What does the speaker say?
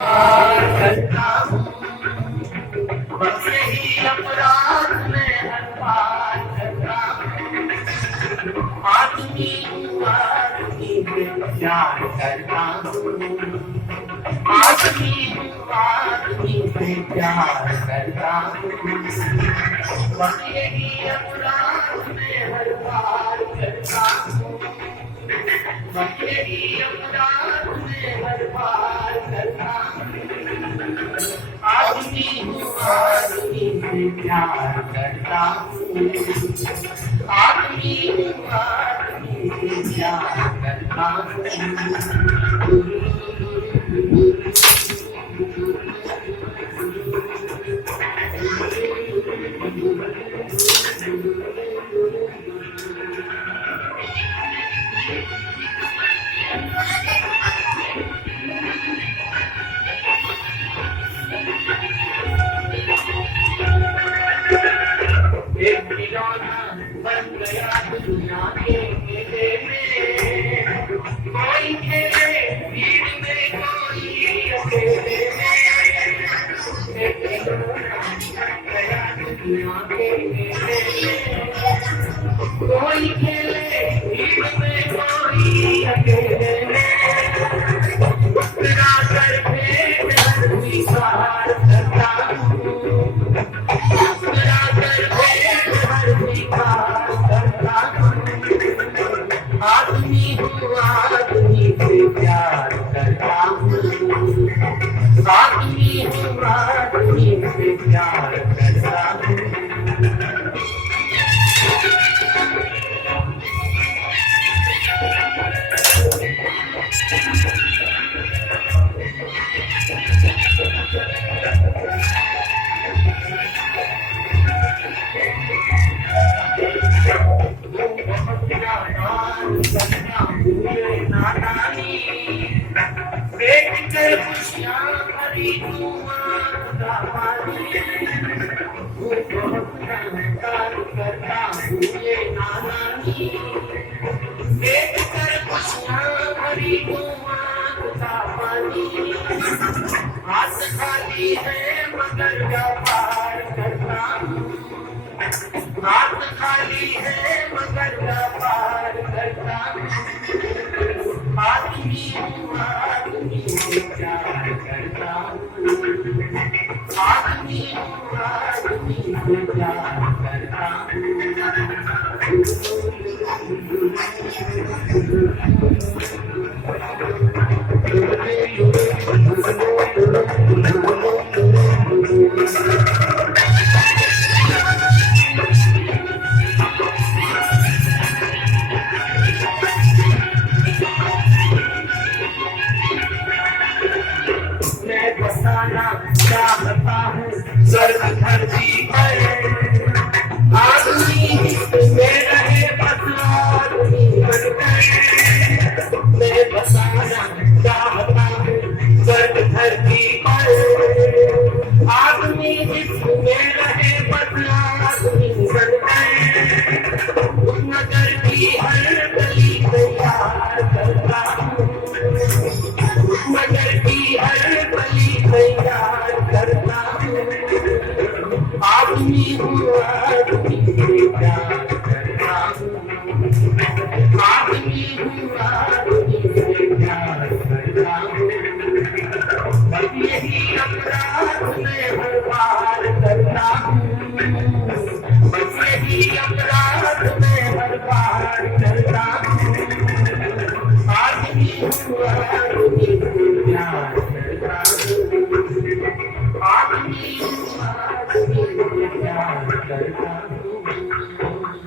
करता हूँ, बस यही अपराध में हर बार करता हूँ। आदमी हूँ, आदमी से प्यार करता हूँ। आदमी हूँ, आदमी से प्यार करता हूँ। बस यही अपराध में हर बार करता हूँ। बस यही अपराध में हर बार करता हूँ। आदमी हूँ, आदमी से प्यार करता हूँ। आदमी हूँ, आदमी से प्यार करता हूँ। एक खिलौना बन गया दुनिया के मेले में, कोई खेले भीड़ में, कोई अकेले में। एक खिलौना बन गया दुनिया के मेले में, कोई खेले भीड़ में, कोई अकेले में। मुस्कुरा कर भेंट हर स्वीकार करता हूँ। मुस्कुरा कर भेंट हर स्वीकार करता हूँ। आदमी हूँ, आदमी से प्यार करता हूँ। आदमी हूँ, आदमी से प्यार करता हूँ। बेच कर खुशियाँ भरी करता हूँ। ये नादानी, बेच कर खुशियाँ भरी करता पानी। हाथ खाली है मगर व्यापार करता हूँ। हाथ खाली है मगर व्यापार करता हूँ। आदमी हूँ, आदमी से प्यार करता हूँ। आदमी हूँ, आदमी से प्यार करता मैं बसाना चाहता हूँ स्वर्ग धरती पर। आदमी में रहे बदलाव बनकर। मैं बसाना चाहता हूँ स्वर्ग धरती पर। आदमी में रहे बदलाव बनकर। नगर की हर गली तैयार करता हूँ। नगर की हर गली तैयार करता हूँ। आदमी हूँ, आदमी से प्यार करता हूँ। आदमी हूँ, आदमी से प्यार करता हूँ। बस यही अपराध में हर बार करता हूँ। बस यही अपराध में हर बार करता हूँ। आदमी हूँ, आदमी से प्यार करता हूँ। आदमी हूँ, आदमी से प्यार करता हूँ।